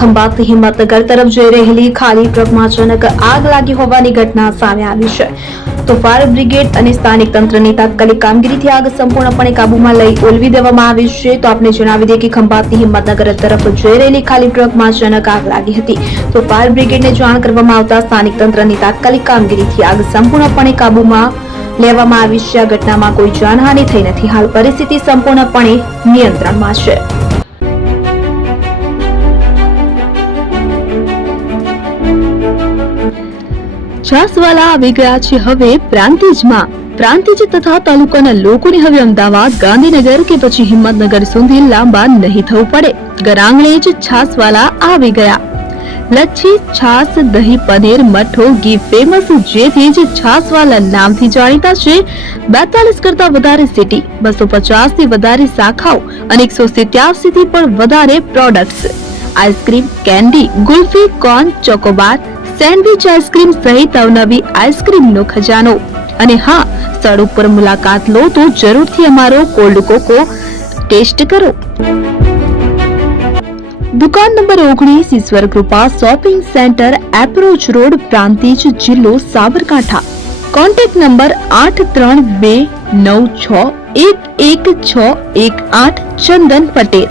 ખંભાતથી હિંમતનગર તરફ જઈ રહેલી ખાલી ટ્રકમાં અચાનક આગ લાગી હોવાની ઘટના સામે આવી છે. તો ફાયર બ્રિગેડ અને સ્થાનિક તંત્રની તાત્કાલિક કામગીરીથી આગ સંપૂર્ણપણે કાબૂમાં લઈ ઓલવી દેવામાં આવી છે. તો આપણે જણાવી દઈએ કે ખંભાતથી હિંમતનગર તરફ જઈ રહેલી ખાલી ટ્રકમાં અચાનક આગ લાગી હતી. તો ફાયર બ્રિગેડને જાણ કરવામાં આવતા સ્થાનિક તંત્રની તાત્કાલિક કામગીરીથી આગ સંપૂર્ણપણે કાબૂમાં લેવામાં આવી છે. આ ઘટનામાં કોઈ જાનહાનિ થઈ નથી. હાલ પરિસ્થિતિ સંપૂર્ણપણે નિયંત્રણમાં છે. છાસવાલા આવી ગયા છે હવે પ્રાંતિજમાં. પ્રાંતિજ તથા તાલુકાના લોકોને હવે અમદાવાદ, ગાંધીનગર કે પછી હિંમતનગર સુધી લાંબા નહીં થવું પડે. ઘરાંગણે જ છાસવાલા આવી ગયા. લચ્છી, છાસ, દહીં, પનીર, મઠો, ઘી ફેમસ, જેથી જ છાસવાલા નામથી જાણીતા છે. 42 કરતા વધારે સિટી, 250 થી વધારે શાખાઓ અને 187 થી પણ વધારે products. Ice cream, candy, kulfi, corn, Chocobar, sandwich ice cream સહિત અવનવી આઈસ્ક્રીમનો ખજાનો. અને હા, સ્થળ ઉપર મુલાકાત લો તો જરૂરથી અમારો કોલ્ડ કોકો ટેસ્ટ કરો. દુકાન number 19, Ishwar Kripa shopping centre, approach road, Prantij, જિલ્લો સાબરકાંઠા. Contact number 8329611618. ચંદન પટેલ.